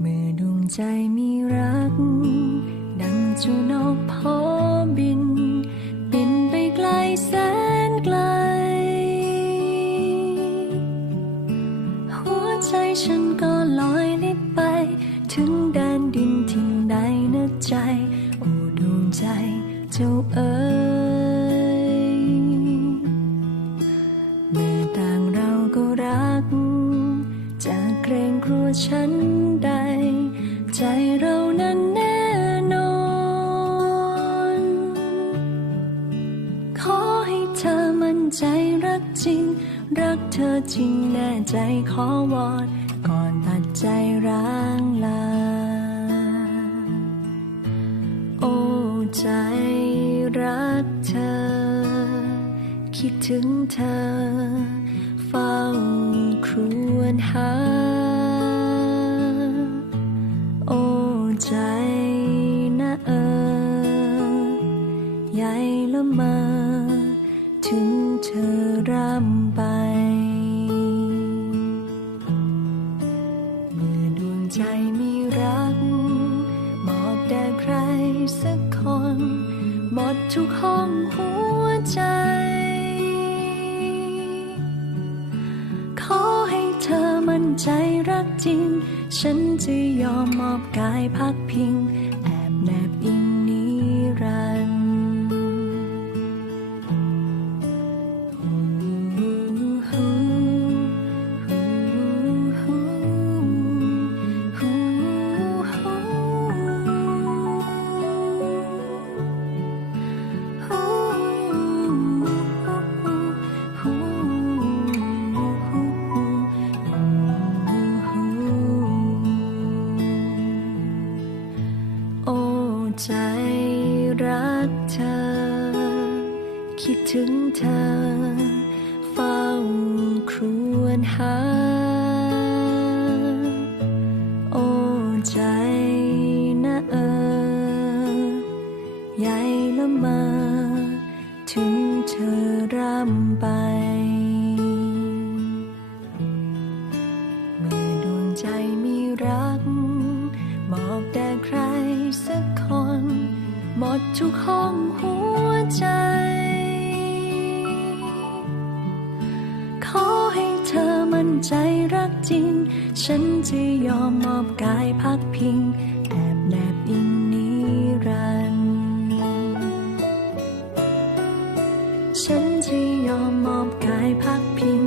เมื่อดวงใจมีรัก ดังจูนกพอบิน บินไปไกลแสนไกล หัวใจฉันก็ลอยลิบไป ถึงแดนดินทิ้งใดนะใจ โอ้ดวงใจเจ้าเอ๋ยเมื่อต่างเราก็รัก จะเกรงกลัวฉันได้ เรานั้นแน่นอน ขอให้เธอมั่นใจรักจริง รักเธอจริงแน่ใจขอวอนก่อนตัดใจร้างลา โอ้ใจรักเธอ คิดถึงเธอ เฝ้าครวญหา ใจนะเออใหญ่ละเมอถึงเธอร่ำไป เมื่อดวงใจมีรัก มอบแด่ใครสักคน หมดทุกห้องหัวใจ ใจรักจริง ฉันจะยอมมอบกายพักพิง ใจรักเธอ คิดถึงเธอ เฝ้าครวญหา โอ้ใจนะเออใหญ่ละเมอถึงเธอร่ำไปเมื่อดวงใจมีรัก มอบแด่ใครสัก มดทุกห้องหัวใจ ขอให้เธอมั่นใจรักจริง ฉันจะยอมมอบกายพักพิง แอบแนบอิงนิรันฉันจะยอมมอบกายพักพิง